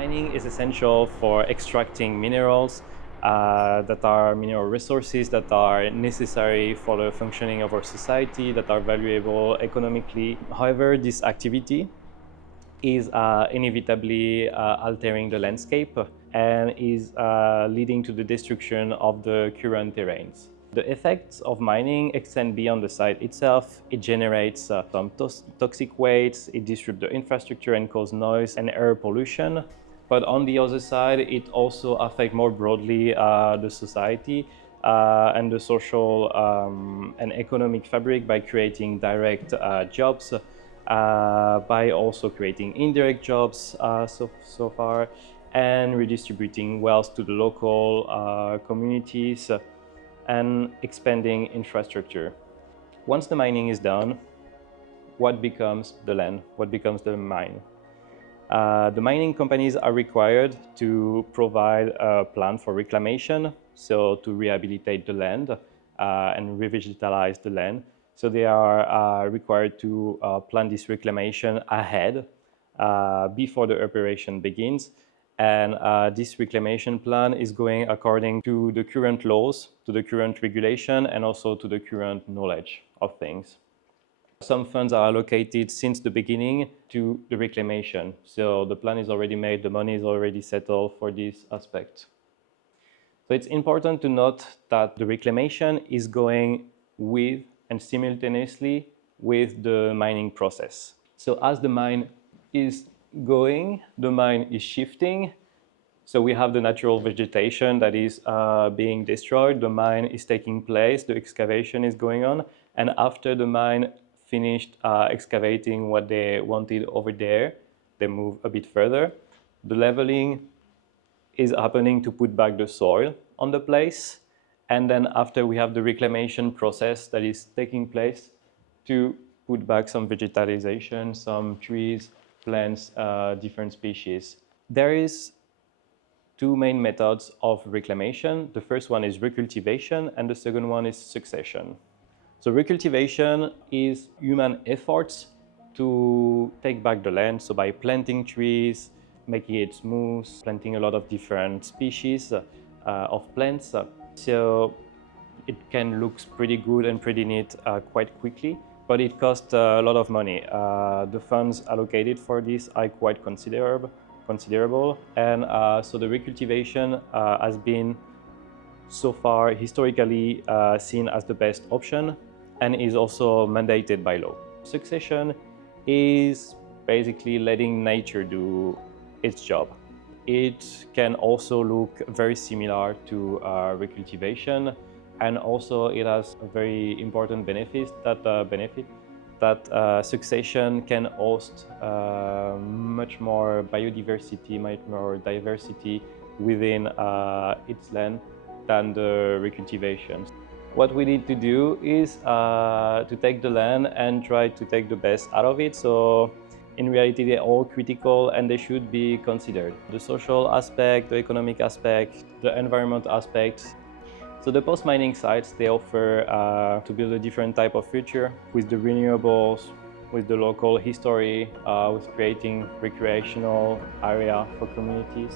Mining is essential for extracting minerals that are mineral resources that are necessary for the functioning of our society, that are valuable economically. However, this activity is inevitably altering the landscape and is leading to the destruction of the current terrains. The effects of mining extend beyond the site itself. It generates some toxic waste, it disrupts the infrastructure and causes noise and air pollution. But on the other side, it also affects more broadly the society and the social and economic fabric by creating direct jobs, by also creating indirect jobs so far, and redistributing wealth to the local communities and expanding infrastructure. Once the mining is done, what becomes the land? What becomes the mine? The mining companies are required to provide a plan for reclamation, so to rehabilitate the land and revitalize the land. So they are required to plan this reclamation ahead before the operation begins. And this reclamation plan is going according to the current laws, to the current regulation, and also to the current knowledge of things. Some funds are allocated since the beginning to the reclamation. So the plan is already made, the money is already settled for this aspect. So it's important to note that the reclamation is going with and simultaneously with the mining process. So as the mine is going, the mine is shifting. So we have the natural vegetation that is being destroyed, the mine is taking place, the excavation is going on, and after the mine finished excavating what they wanted over there, they move a bit further. The leveling is happening to put back the soil on the place, and then after we have the reclamation process that is taking place to put back some vegetalization, some trees, plants, different species. There is two main methods of reclamation. The first one is recultivation and the second one is succession. So recultivation is human efforts to take back the land, so by planting trees, making it smooth, planting a lot of different species of plants. So it can look pretty good and pretty neat quite quickly, but it costs a lot of money. The funds allocated for this are quite considerable, and so the recultivation has been so far historically seen as the best option and is also mandated by law. Succession is basically letting nature do its job. It can also look very similar to recultivation, and also it has a very important benefit that succession can host much more biodiversity, much more diversity within its land than the recultivation. What we need to do is to take the land and try to take the best out of it. So in reality, they're all critical and they should be considered. The social aspect, the economic aspect, the environment aspect. So the post-mining sites, they offer to build a different type of future with the renewables, with the local history, with creating recreational area for communities.